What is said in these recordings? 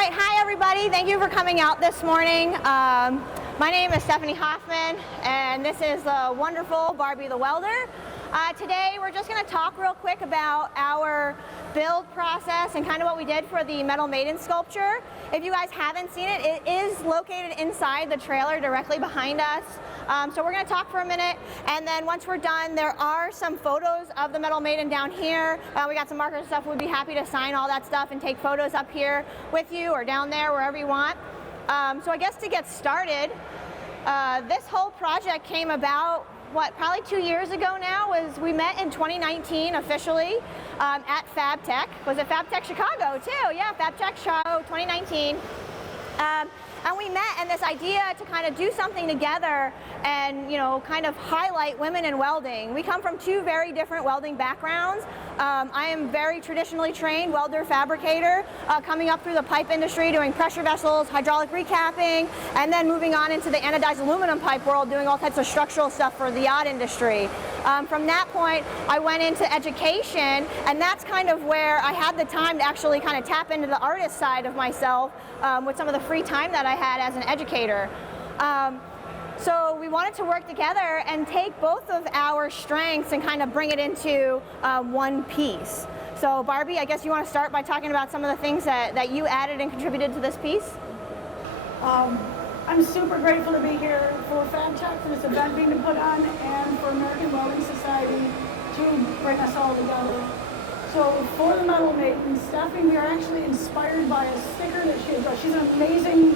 right, hi everybody. Thank you for coming out this morning. My name is Stephanie Hoffman, and this is the wonderful Barbie the Welder. Today we're just going to talk real quick about our build process and kind of what we did for the Metal Maiden sculpture. If you guys haven't seen it, it is located inside the trailer directly behind us. So we're going to talk for a minute, and then once we're done, there are some photos of the Metal Maiden down here. We got some markers and stuff. We'd be happy to sign all that stuff and take photos up here with you or down there, wherever you want. So I guess to get started, this whole project came about, probably 2 years ago now. We met in 2019 officially at Fabtech. Was it Fabtech Chicago too? Yeah, Fabtech Chicago 2019. And we met, and this idea to kind of do something together and, you know, kind of highlight women in welding. We come from two very different welding backgrounds. I am very traditionally trained welder fabricator, coming up through the pipe industry, doing pressure vessels, hydraulic recapping, and then moving on into the anodized aluminum pipe world, doing all types of structural stuff for the yacht industry. From that point, I went into education, and that's kind of where I had the time to actually kind of tap into the artist side of myself with some of the free time that I had as an educator. So we wanted to work together and take both of our strengths and kind of bring it into one piece. So Barbie, I guess you want to start by talking about some of the things that you added and contributed to this piece? I'm super grateful to be here for Fabtech, for this event being put on, and for American Welding Society to bring us all together. So for the Metal Maiden, Stephanie, we are actually inspired by a sticker that she had drawn. She's an amazing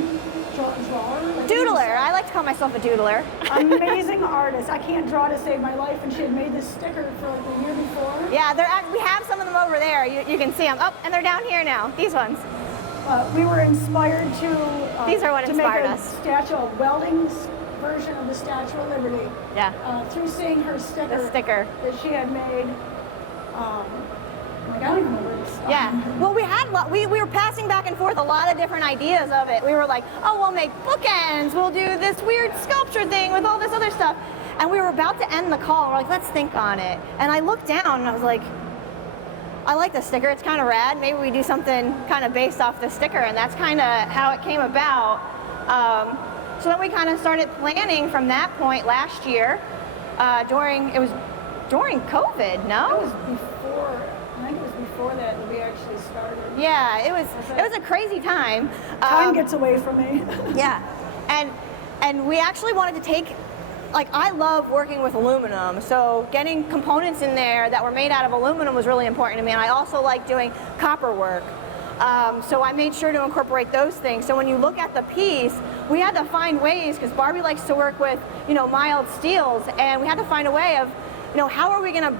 drawer. Doodler. I like to call myself a doodler. Amazing artist. I can't draw to save my life, and she had made this sticker for like the year before. Yeah, we have some of them over there. You can see them. Oh, and they're down here now. These ones. We were inspired to These are what inspired make a us. statue, a welding version of the Statue of Liberty. Yeah. Through seeing her sticker. The sticker that she had made. I don't even know where to start. Yeah. Well, we were passing back and forth a lot of different ideas of it. We were like, oh, we'll make bookends. We'll do this weird sculpture thing with all this other stuff. And we were about to end the call. We're like, let's think on it. And I looked down and I was like, I like the sticker. It's kind of rad. Maybe we do something kind of based off the sticker. And that's kind of how it came about. So then we kind of started planning from that point last year. It was during COVID, no? It was before. I think it was before that we actually started. Yeah, it was a crazy time. Time gets away from me. Yeah, and we actually wanted to take, like, I love working with aluminum, so getting components in there that were made out of aluminum was really important to me, and I also like doing copper work. So I made sure to incorporate those things. So when you look at the piece, we had to find ways, because Barbie likes to work with, mild steels, and we had to find a way of, how are we going to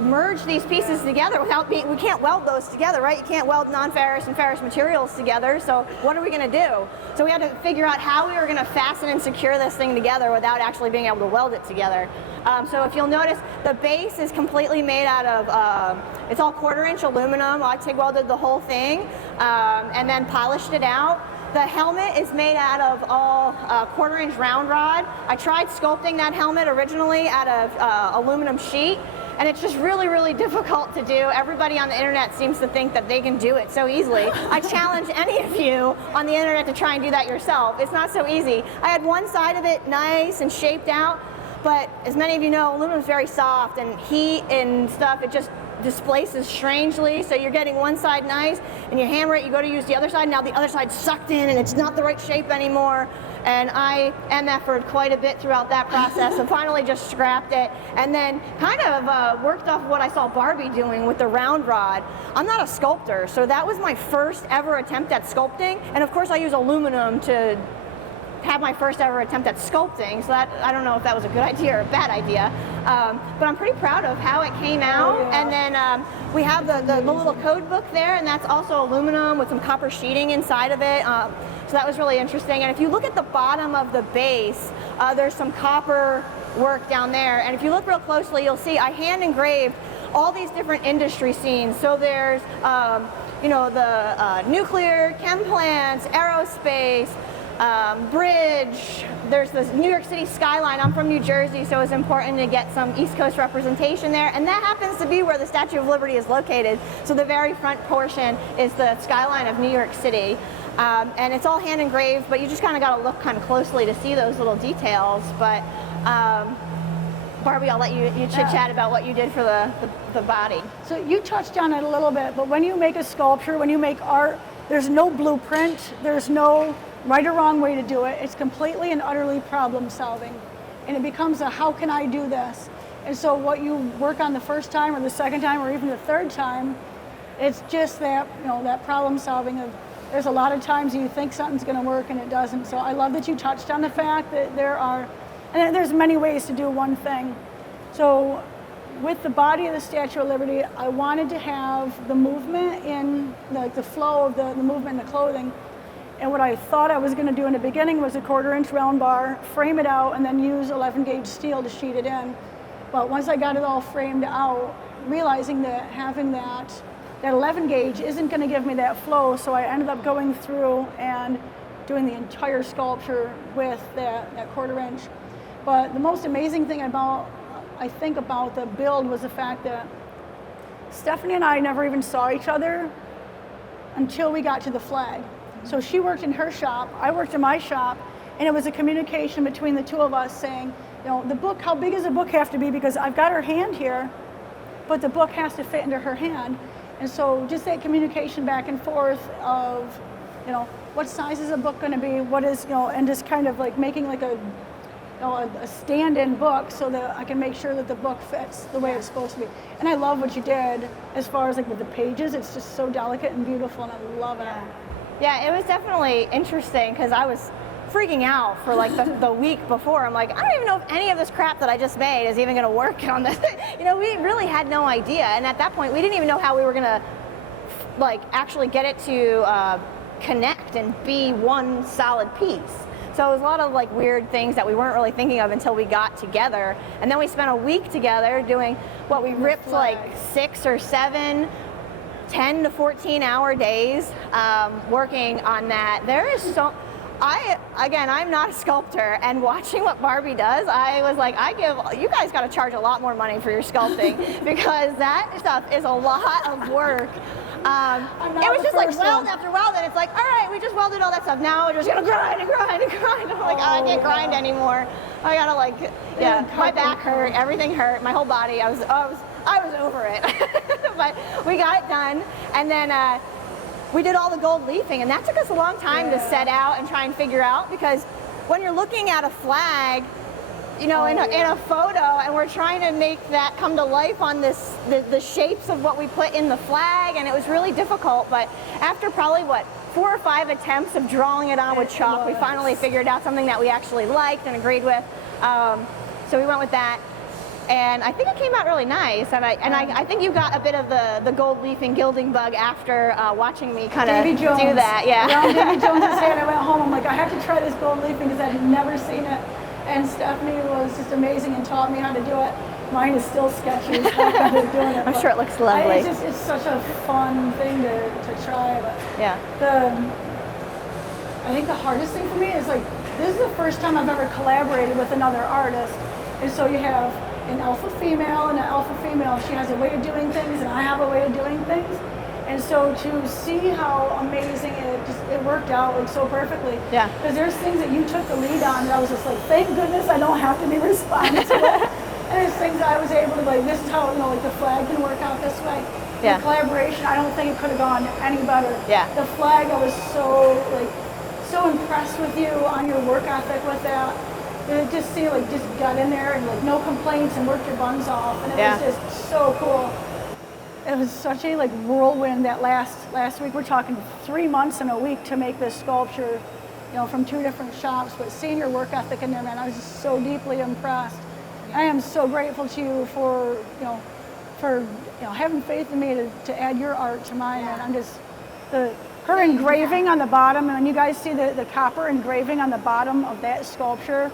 merge these pieces together without we can't weld those together, right? You can't weld non-ferrous and ferrous materials together, so what are we going to do? So we had to figure out how we were going to fasten and secure this thing together without actually being able to weld it together. So if you'll notice, the base is completely made out of, it's all 1/4-inch aluminum. I TIG welded the whole thing and then polished it out. The helmet is made out of all 1/4-inch round rod. I tried sculpting that helmet originally out of aluminum sheet, and it's just really, really difficult to do. Everybody on the internet seems to think that they can do it so easily. I challenge any of you on the internet to try and do that yourself. It's not so easy. I had one side of it nice and shaped out, but as many of you know, aluminum is very soft, and heat and stuff, it just displaces strangely. So you're getting one side nice, and you hammer it, you go to use the other side, now the other side's sucked in and it's not the right shape anymore. And I MF'd quite a bit throughout that process, and finally just scrapped it, and then kind of worked off what I saw Barbie doing with the round rod. I'm not a sculptor, so that was my first ever attempt at sculpting, and of course I use aluminum to have my first ever attempt at sculpting, so that, I don't know if that was a good idea or a bad idea, but I'm pretty proud of how it came out. Oh, yeah. And then we have the little code book there, and that's also aluminum with some copper sheeting inside of it, so that was really interesting. And if you look at the bottom of the base, there's some copper work down there, and if you look real closely, you'll see I hand engraved all these different industry scenes. So there's the nuclear, chem plants, aerospace, bridge, there's this New York City skyline. I'm from New Jersey, so it's important to get some East Coast representation there, and that happens to be where the Statue of Liberty is located. So the very front portion is the skyline of New York City. And it's all hand engraved, but you just kind of got to look kind of closely to see those little details. But Barbie, I'll let you chit-chat about what you did for the body. So you touched on it a little bit, but when you make a sculpture, when you make art, there's no blueprint, there's no right or wrong way to do it. It's completely and utterly problem solving. And it becomes a how can I do this? And so what you work on the first time or the second time or even the third time, it's just that, that problem solving of, there's a lot of times you think something's going to work and it doesn't. So I love that you touched on the fact that there's many ways to do one thing. So with the body of the Statue of Liberty, I wanted to have the movement in the flow of the movement in the clothing. And what I thought I was going to do in the beginning was a 1/4-inch round bar, frame it out, and then use 11-gauge steel to sheet it in. But once I got it all framed out, realizing that having that 11-gauge isn't going to give me that flow, so I ended up going through and doing the entire sculpture with that 1/4-inch. But the most amazing thing I think about the build was the fact that Stephanie and I never even saw each other until we got to the flag. So she worked in her shop, I worked in my shop, and it was a communication between the two of us saying, the book, how big does the book have to be? Because I've got her hand here, but the book has to fit into her hand. And so just that communication back and forth of, what size is a book going to be? What is, and just kind of like making like a stand-in book so that I can make sure that the book fits the way it's supposed to be. And I love what you did as far as like with the pages. It's just so delicate and beautiful, and I love it. Yeah, it was definitely interesting because I was freaking out for like the week before. I'm like, I don't even know if any of this crap that I just made is even going to work on this. We really had no idea. And at that point, we didn't even know how we were going to like actually get it to connect and be one solid piece. So it was a lot of like weird things that we weren't really thinking of until we got together. And then we spent a week together doing what we ripped like 6 or 7 10 to 14 hour days working on that. There is I'm not a sculptor, and watching what Barbie does, I was like, you guys got to charge a lot more money for your sculpting because that stuff is a lot of work. It was just like weld after weld, and it's like, all right, we just welded all that stuff. Now we're just gonna grind and grind and grind. I'm like, I can't grind anymore. I gotta my back hurt, everything hurt, my whole body. I was over it, but we got it done, and then we did all the gold leafing, and that took us a long time to set out and try and figure out, because when you're looking at a flag, in a photo, and we're trying to make that come to life on the shapes of what we put in the flag, and it was really difficult. But after probably 4 or 5 attempts of drawing it on with chalk, we finally figured out something that we actually liked and agreed with. So we went with that, and I think it came out really nice. And I think you got a bit of the gold leaf and gilding bug after watching me kind of do that. Yeah. Around Davy Jones's hand, I went home. I'm like, I have to try this gold leafing because I had never seen it. And Stephanie was just amazing and taught me how to do it. Mine is still sketchy. Doing it, I'm sure it looks lovely. It's such a fun thing to try. But yeah. I think the hardest thing for me is this is the first time I've ever collaborated with another artist. And so you have an alpha female and an alpha female. She has a way of doing things and I have a way of doing things. And so to see how amazing it worked out so perfectly. Yeah. Because there's things that you took the lead on that I was just like, thank goodness I don't have to be responsible. And there's things I was able to this is how the flag can work out this way. Yeah. The collaboration, I don't think it could have gone any better. Yeah. The flag, I was so impressed with you on your work ethic with that. Just got in there and no complaints and worked your buns off, and it was just so cool. It was such a whirlwind that last week. We're talking 3 months and a week to make this sculpture, from 2 different shops. But seeing your work ethic in there, man, I was just so deeply impressed. I am so grateful to you for having faith in me to add your art to mine. And I'm just her engraving on the bottom, and when you guys see the copper engraving on the bottom of that sculpture,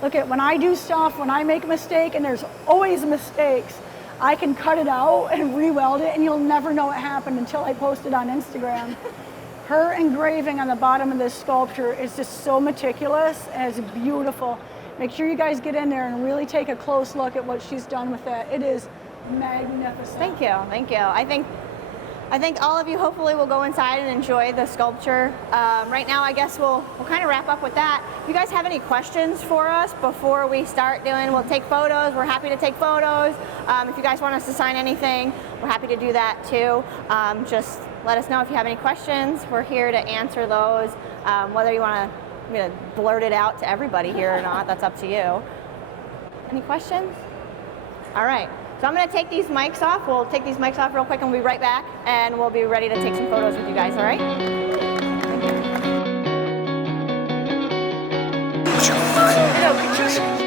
look at when I do stuff, when I make a mistake, and there's always mistakes, I can cut it out and re-weld it, and you'll never know what happened until I post it on Instagram. Her engraving on the bottom of this sculpture is just so meticulous and it's beautiful. Make sure you guys get in there and really take a close look at what she's done with that. It is magnificent. Thank you. I think I think all of you hopefully will go inside and enjoy the sculpture. Right now, I guess we'll kind of wrap up with that. If you guys have any questions for us before we start we'll take photos. We're happy to take photos. If you guys want us to sign anything, we're happy to do that too. Just let us know if you have any questions. We're here to answer those. Whether you want to blurt it out to everybody here or not, that's up to you. Any questions? All right. So I'm going to take these mics off. We'll take these mics off real quick and we'll be right back, and we'll be ready to take some photos with you guys, all right? Thank you.